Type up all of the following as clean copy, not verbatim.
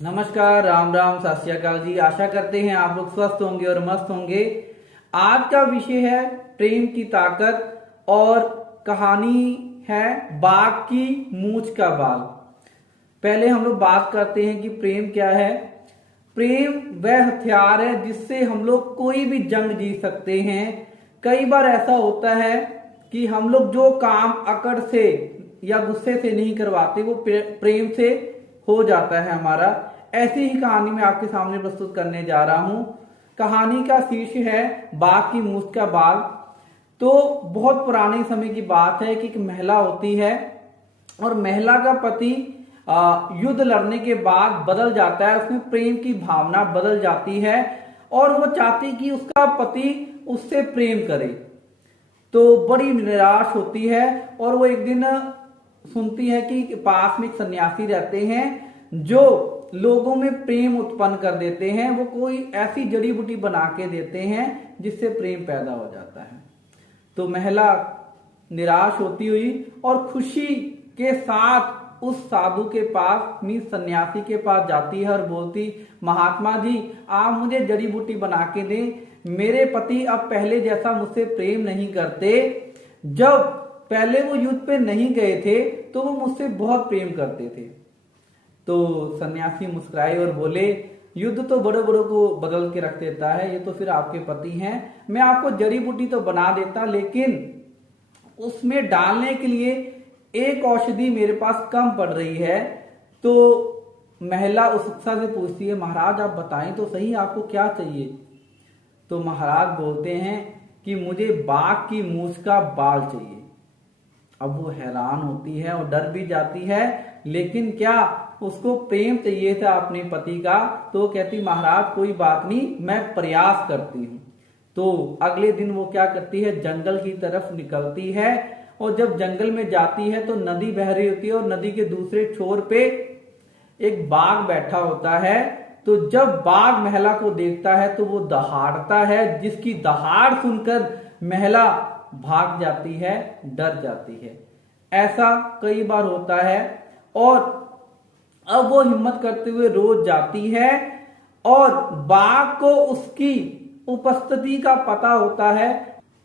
नमस्कार, राम राम, सत श्री अकाल जी। आशा करते हैं आप लोग स्वस्थ होंगे और मस्त होंगे। आज का विषय है प्रेम की ताकत और कहानी है बाघ की मूंछ का बाल। पहले हम लोग बात करते हैं कि प्रेम क्या है। प्रेम वह हथियार है जिससे हम लोग कोई भी जंग जीत सकते हैं। कई बार ऐसा होता है कि हम लोग जो काम अकड़ से या गुस्से से नहीं करवाते वो प्रेम से हो जाता है हमारा। ऐसी ही कहानी मैं आपके सामने प्रस्तुत करने जा रहा हूं। कहानी का शीर्ष है बाघ की मूंछ का बाल। तो बहुत पुराने समय की बात है कि एक महिला होती है और महिला का पति युद्ध लड़ने के बाद बदल जाता है। उसमें प्रेम की भावना बदल जाती है और वो चाहती कि उसका पति उससे प्रेम करे। तो बड़ी निराश होती है और वो एक दिन सुनती है कि पास में एक सन्यासी रहते हैं जो लोगों में प्रेम उत्पन्न कर देते हैं। वो कोई ऐसी जड़ी बूटी बना के देते हैं जिससे प्रेम पैदा हो जाता है। तो महिला निराश होती हुई और खुशी के साथ उस साधु के पास, मीन सन्यासी के पास जाती है और बोलती, महात्मा जी आप मुझे जड़ी बूटी बना के दें। मेरे पति अब पहले जैसा मुझसे प्रेम नहीं करते। जब पहले वो युद्ध पे नहीं गए थे तो वो मुझसे बहुत प्रेम करते थे। तो सन्यासी मुस्कुराए और बोले, युद्ध तो बड़े बड़ों को बदल के रख देता है, ये तो फिर आपके पति हैं। मैं आपको जड़ी बूटी तो बना देता, लेकिन उसमें डालने के लिए एक औषधि मेरे पास कम पड़ रही है। तो महिला उत्सुकता से पूछती है, महाराज आप बताएं तो सही आपको क्या चाहिए। तो महाराज बोलते हैं कि मुझे बाघ की मूंछ का बाल चाहिए। अब वो हैरान होती है और डर भी जाती है, लेकिन क्या उसको प्रेम चाहिए था अपने पति का। तो कहती, महाराज कोई बात नहीं, मैं प्रयास करती हूँ। तो अगले दिन वो क्या करती है, जंगल की तरफ निकलती है और जब जंगल में जाती है तो नदी बह रही होती है और नदी के दूसरे छोर पे एक बाघ बैठा होता है। तो जब बाघ महिला को देखता है तो वो दहाड़ता है, जिसकी दहाड़ सुनकर महिला भाग जाती है, डर जाती है। ऐसा कई बार होता है और अब वो हिम्मत करते हुए रोज जाती है और बाघ को उसकी उपस्थिति का पता होता है।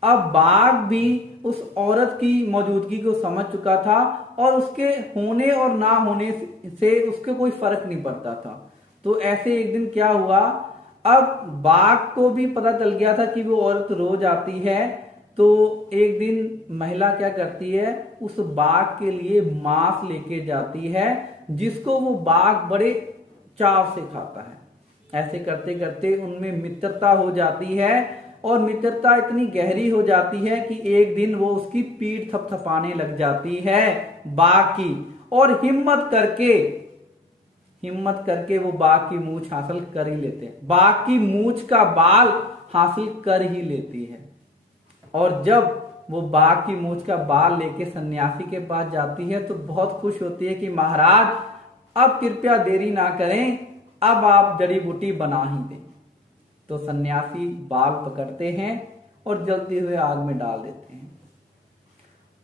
अब बाघ भी उस औरत की मौजूदगी को समझ चुका था और उसके होने और ना होने से उसके कोई फर्क नहीं पड़ता था। तो ऐसे एक दिन क्या हुआ, अब बाघ को भी पता चल गया था कि वो औरत रोज आती है। तो एक दिन महिला क्या करती है, उस बाघ के लिए मांस लेके जाती है, जिसको वो बाघ बड़े चाव से खाता है। ऐसे करते करते उनमें मित्रता हो जाती है और मित्रता इतनी गहरी हो जाती है कि एक दिन वो उसकी पीठ थपथपाने लग जाती है बाघ की, और हिम्मत करके वो बाघ की मूंछ हासिल कर ही लेते हैं। बाघ की मूंछ का बाल हासिल कर ही लेती है। और जब वो बाघ की मूंछ का बाल लेके सन्यासी के पास जाती है तो बहुत खुश होती है कि महाराज अब कृपया देरी ना करें, अब आप जड़ी बूटी बना ही दें। तो सन्यासी बाघ पकड़ते हैं और जलते हुए आग में डाल देते हैं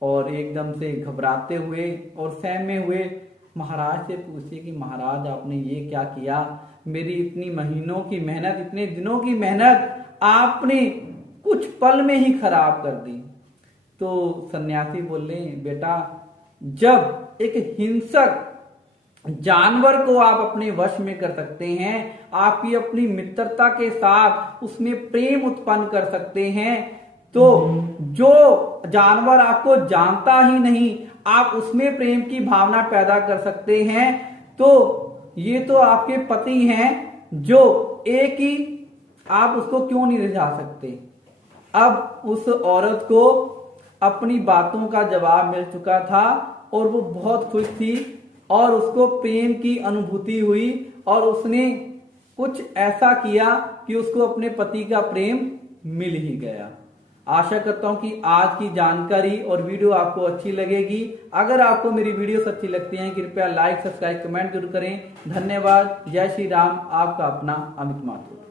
और एकदम से घबराते हुए और सहमे हुए महाराज से पूछते कि महाराज आपने ये क्या किया, मेरी इतनी महीनों की मेहनत, इतने दिनों की मेहनत आपने कुछ पल में ही खराब कर दी। तो सन्यासी बोले, बेटा जब एक हिंसक जानवर को आप अपने वश में कर सकते हैं, आपकी अपनी मित्रता के साथ उसमें प्रेम उत्पन्न कर सकते हैं, तो जो जानवर आपको जानता ही नहीं आप उसमें प्रेम की भावना पैदा कर सकते हैं। तो ये तो आपके पति हैं जो एक ही, आप उसको क्यों नहीं रिझा सकते। अब उस औरत को अपनी बातों का जवाब मिल चुका था और वो बहुत खुश थी और उसको प्रेम की अनुभूति हुई और उसने कुछ ऐसा किया कि उसको अपने पति का प्रेम मिल ही गया। आशा करता हूं कि आज की जानकारी और वीडियो आपको अच्छी लगेगी। अगर आपको मेरी वीडियोस अच्छी लगती हैं कृपया लाइक, सब्सक्राइब, कमेंट जरूर करें। धन्यवाद। जय श्री राम। आपका अपना अमित माथुर।